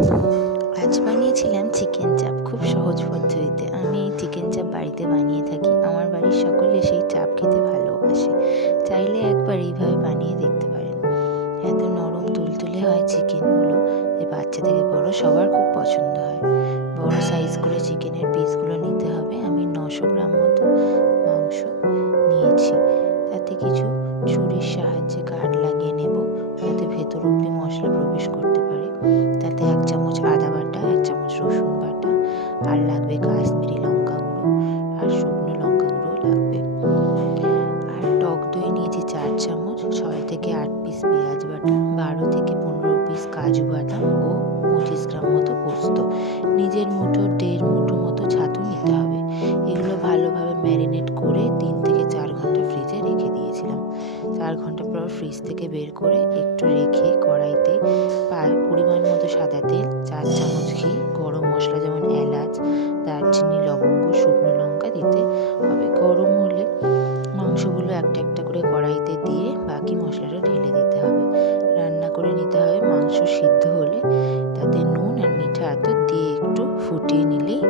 আজ বানিয়েছিলাম চিকেন চাপ, খুব সহজ পদ্ধতিতে। আমি এই চিকেন চাপ বাড়িতে বানিয়ে থাকি। আমার বাড়ির সকলে সেই চাপ খেতে ভালোবাসে। চাইলে একবার এইভাবে বানিয়ে দেখতে পারেন। এত নরম তুলতুলে হয় চিকেনগুলো যে বাচ্চা থেকে বড় সবার খুব পছন্দ হয়। বড় সাইজ করে চিকেনের পিসগুলো নিতে হবে। আমি 900 গ্রাম মতো মাংস নিয়েছি। তাতে কিছু ছুরির সাহায্যে কাট লাগিয়ে নেব, যাতে ভেতর অব্দি মশলা প্রবেশ করতে পারে। তাতে 1 চামচ আদা বাটা, 1 চামচ রসুন বাটা, আর লাগবে কাশ্মীরি লঙ্কা গুঁড়ো আর শুকনো লঙ্কা গুঁড়ো লাগবে। আর টক দই নিয়েছি 4 চামচ, 6 থেকে 8 পিস পেঁয়াজ বাটা, 12 থেকে 15 পিস কাজু বাদাম ও 25 গ্রাম মতো পোস্ত। নিজের মুঠো 1.5 মুঠো মতো ছাতু নিতে হবে। এগুলো ভালোভাবে ম্যারিনেট করে 3 থেকে 4 ঘন্টা ফ্রিজে রেখে দিয়েছিলাম। 4 ঘন্টা পর ফ্রিজ থেকে বের করে একটু রেখে কড়াইতে পরিমাণ মতো সাদা তেল, 4 চামচ ঘি, গরম মশলা যেমন এলাচ, দারচিনি, লবঙ্গ, শুকনো লঙ্কা দিতে হবে। গরম হলে মাংসগুলো একটা একটা করে কড়াইতে দিয়ে বাকি মশলাটা ঢেলে দিতে হবে। রান্না করে নিতে হবে। মাংস সিদ্ধ হলে তাতে নুন আর মিঠা আতর দিয়ে একটু ফুটিয়ে নিলেই